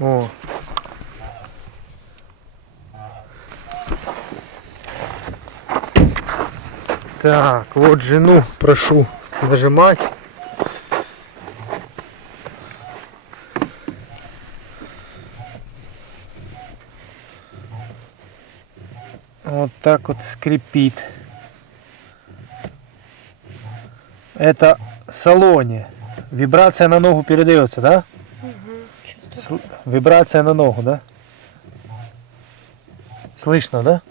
О. Так, вот жену прошу нажимать. Вот так вот скрипит. Это в салоне. Вибрация на ногу передается, да? Угу. Вибрация на ногу, да? Слышно, да?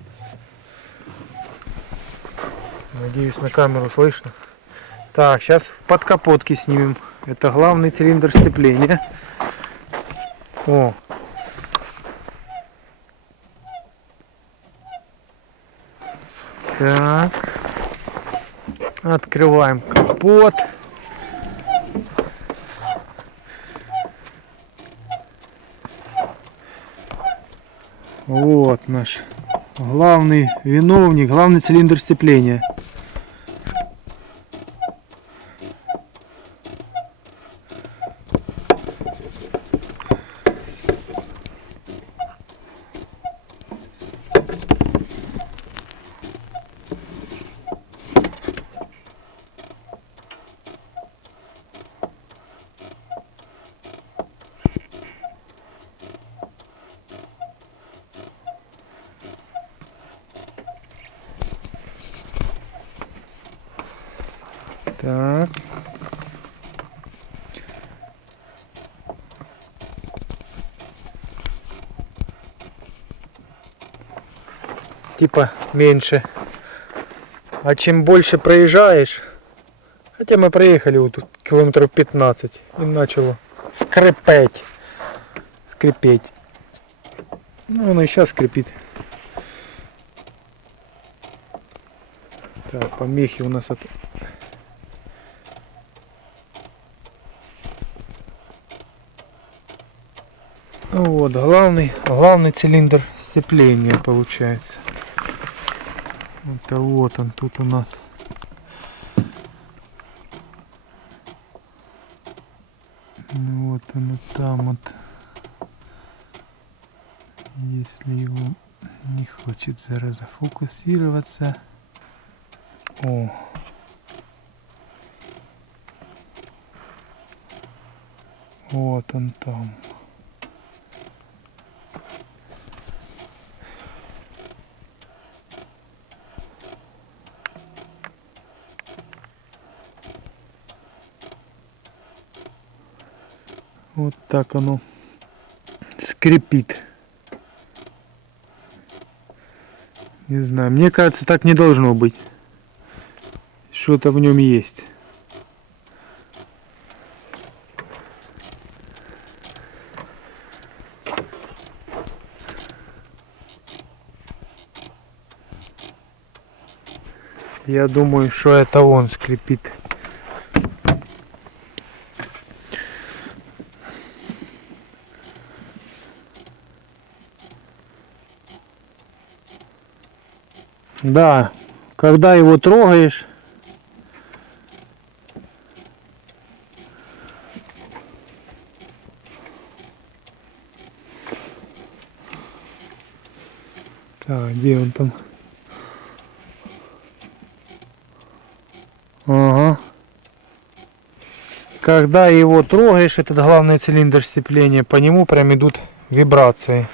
Надеюсь, на камеру слышно. Так, сейчас под капотки снимем. Это главный цилиндр сцепления. О. Так. Открываем капот. Вот наш главный виновник, главный цилиндр сцепления. Так. Типа меньше. А чем больше проезжаешь, хотя мы проехали вот тут километров 15 и начало скрипеть. Скрипеть. Ну, оно и сейчас скрипит. Так, помехи у нас от... Вот, главный цилиндр сцепления получается. Это вот он тут у нас. Вот он там вот. Если его не хочет зараза фокусироваться. О. Вот он там. Вот так оно скрипит. Не знаю, мне кажется, так не должно быть. Что-то в нем есть. Я думаю, что это он скрипит. Да, когда его трогаешь, так, где он там? Ага. Когда его трогаешь, этот главный цилиндр сцепления, по нему прям идут вибрации.